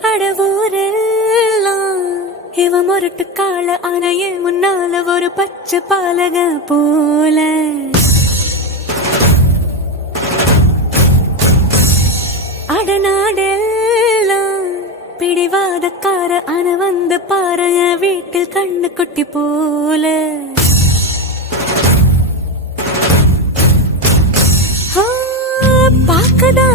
அடவூரெல்லாம் இவ முரட்டு கால அணைய முன்னால ஒரு பச்சை பாலக போல அடநாடெல்லாம் பிடிவாதக்கார அன வந்து பாருங்க வீட்டில் கண்ணு குட்டி போல பாக்கதா